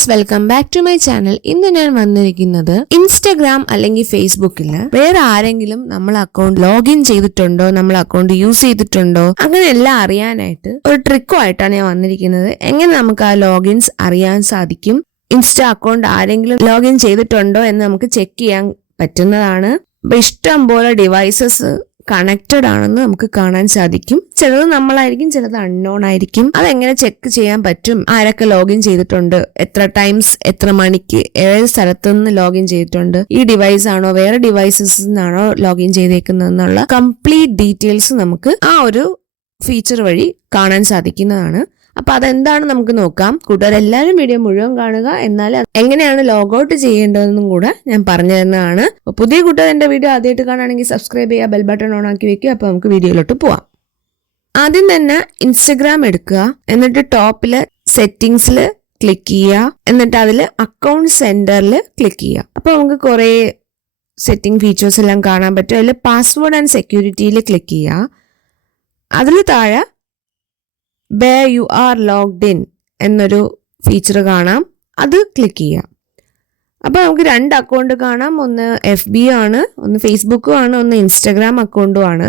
Friends, welcome back to my channel. ഇന്ന് ഞാൻ വന്നിരിക്കുന്നത് ഇൻസ്റ്റഗ്രാം അല്ലെങ്കിൽ ഫേസ്ബുക്കിൽ വേറെ ആരെങ്കിലും നമ്മൾ അക്കൗണ്ട് ലോഗിൻ ചെയ്തിട്ടുണ്ടോ, നമ്മൾ അക്കൗണ്ട് യൂസ് ചെയ്തിട്ടുണ്ടോ, അങ്ങനെ എല്ലാം അറിയാനായിട്ട് ഒരു ട്രിക്കുമായിട്ടാണ് ഞാൻ വന്നിരിക്കുന്നത്. എങ്ങനെ നമുക്ക് ആ ലോഗിൻസ് അറിയാൻ സാധിക്കും, ഇൻസ്റ്റ അക്കൗണ്ട് ആരെങ്കിലും ലോഗിൻ ചെയ്തിട്ടുണ്ടോ എന്ന് നമുക്ക് ചെക്ക് ചെയ്യാൻ പറ്റുന്നതാണ്. അപ്പൊ ഇഷ്ടം പോലെ ഡിവൈസസ് കണക്റ്റഡ് ആണെന്ന് നമുക്ക് കാണാൻ സാധിക്കും. ചിലത് നമ്മളായിരിക്കും, ചിലത് അൺനോൺ ആയിരിക്കും. അതെങ്ങനെ ചെക്ക് ചെയ്യാൻ പറ്റും? ആരൊക്കെ ലോഗിൻ ചെയ്തിട്ടുണ്ട്, എത്ര ടൈംസ്, എത്ര മണിക്ക്, ഏത് സ്ഥലത്തു നിന്ന് ലോഗിൻ ചെയ്തിട്ടുണ്ട്, ഈ ഡിവൈസ് ആണോ വേറെ ഡിവൈസസ് നിന്നാണോ ലോഗിൻ ചെയ്തേക്കുന്നത് എന്നുള്ള കംപ്ലീറ്റ് ഡീറ്റെയിൽസ് നമുക്ക് ആ ഒരു ഫീച്ചർ വഴി കാണാൻ സാധിക്കുന്നതാണ്. അപ്പൊ അതെന്താണ് നമുക്ക് നോക്കാം. കൂട്ടുകാരെല്ലാവരും വീഡിയോ മുഴുവൻ കാണുക. എന്നാൽ എങ്ങനെയാണ് ലോഗൌട്ട് ചെയ്യേണ്ടതെന്നും കൂടെ ഞാൻ പറഞ്ഞു തരുന്നതാണ്. പുതിയ കൂട്ടുകാർ എന്റെ വീഡിയോ ആദ്യമായിട്ട് കാണുകയാണെങ്കിൽ സബ്സ്ക്രൈബ് ചെയ്യുക, ബെൽ ബട്ടൺ ഓൺ ആക്കി വെക്കുക. അപ്പൊ നമുക്ക് വീഡിയോയിലോട്ട് പോവാം. ആദ്യം തന്നെ ഇൻസ്റ്റഗ്രാം എടുക്കുക, എന്നിട്ട് ടോപ്പില് സെറ്റിംഗ്സിൽ ക്ലിക്ക് ചെയ്യുക, എന്നിട്ട് അതിൽ അക്കൗണ്ട് സെന്ററിൽ ക്ലിക്ക് ചെയ്യുക. അപ്പൊ നമുക്ക് കുറെ സെറ്റിംഗ് ഫീച്ചേഴ്സ് എല്ലാം കാണാൻ പറ്റും. അതിൽ പാസ്വേഡ് ആൻഡ് സെക്യൂരിറ്റിയിൽ ക്ലിക്ക് ചെയ്യുക. അതിൽ താഴെ where you are logged in എന്നൊരു ഫീച്ചർ കാണാം, അത് ക്ലിക്ക് ചെയ്യാം. അപ്പൊ നമുക്ക് രണ്ട് അക്കൗണ്ട് കാണാം. ഒന്ന് FB ആണ്, ഒന്ന് ഫേസ്ബുക്കും ആണ്, ഒന്ന് ഇൻസ്റ്റഗ്രാം അക്കൗണ്ടും ആണ്.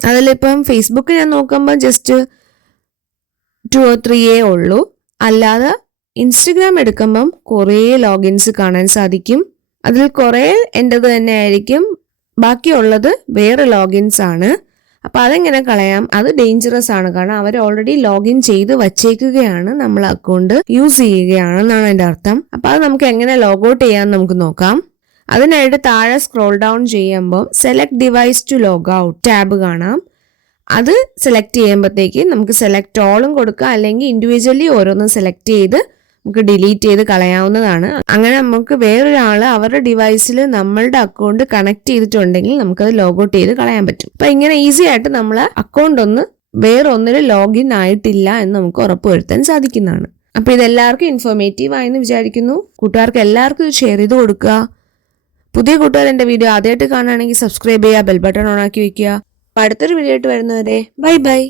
അതിലിപ്പം ഫേസ്ബുക്ക് ഞാൻ നോക്കുമ്പോൾ ജസ്റ്റ് 2 or 3 ഉള്ളൂ. അല്ലാതെ ഇൻസ്റ്റഗ്രാം എടുക്കുമ്പം കുറേ ലോഗിൻസ് കാണാൻ സാധിക്കും. അതിൽ കുറേ എൻ്റെത് തന്നെ ആയിരിക്കും, ബാക്കിയുള്ളത് വേറെ ലോഗിൻസ് ആണ്. അപ്പൊ അതെങ്ങനെ കളയാം? അത് ഡേഞ്ചറസ് ആണ്. കാരണം അവർ ഓൾറെഡി ലോഗിൻ ചെയ്ത് വച്ചേക്കുകയാണ്, നമ്മൾ അക്കൗണ്ട് യൂസ് ചെയ്യുകയാണെന്നാണ് അതിന്റെ അർത്ഥം. അപ്പൊ അത് നമുക്ക് എങ്ങനെ ലോഗൌട്ട് ചെയ്യാന്ന് നമുക്ക് നോക്കാം. അതിനായിട്ട് താഴെ സ്ക്രോൾ ഡൗൺ ചെയ്യുമ്പോൾ select device to log out tab കാണാം. അത് സെലക്ട് ചെയ്യുമ്പോഴത്തേക്ക് നമുക്ക് സെലക്ട് ഓളും കൊടുക്കാം, അല്ലെങ്കിൽ ഇൻഡിവിജ്വലി ഓരോന്നും സെലക്ട് ചെയ്ത് നമുക്ക് ഡിലീറ്റ് ചെയ്ത് കളയാവുന്നതാണ്. അങ്ങനെ നമുക്ക് വേറൊരാള് അവരുടെ ഡിവൈസിൽ നമ്മളുടെ അക്കൗണ്ട് കണക്ട് ചെയ്തിട്ടുണ്ടെങ്കിൽ നമുക്കത് ലോഗൌട്ട് ചെയ്ത് കളയാൻ പറ്റും. അപ്പൊ ഇങ്ങനെ ഈസി ആയിട്ട് നമ്മളെ അക്കൗണ്ട് വേറെ ഒന്നിൽ ലോഗിൻ ആയിട്ടില്ല എന്ന് നമുക്ക് ഉറപ്പുവരുത്താൻ സാധിക്കുന്നതാണ്. അപ്പൊ ഇതെല്ലാവർക്കും ഇൻഫോർമേറ്റീവ് ആയെന്ന് വിചാരിക്കുന്നു. കൂട്ടുകാർക്ക് എല്ലാവർക്കും ഇത് ഷെയർ ചെയ്ത് കൊടുക്കുക. പുതിയ കൂട്ടുകാർ എന്റെ വീഡിയോ ആദ്യമായിട്ട് കാണുകയാണെങ്കിൽ സബ്സ്ക്രൈബ് ചെയ്യുക, ബെൽ ബട്ടൺ ഓൺ ആക്കി വെക്കുക. അടുത്തൊരു വീഡിയോ ആയിട്ട് വരുന്നവരെ ബൈ ബൈ.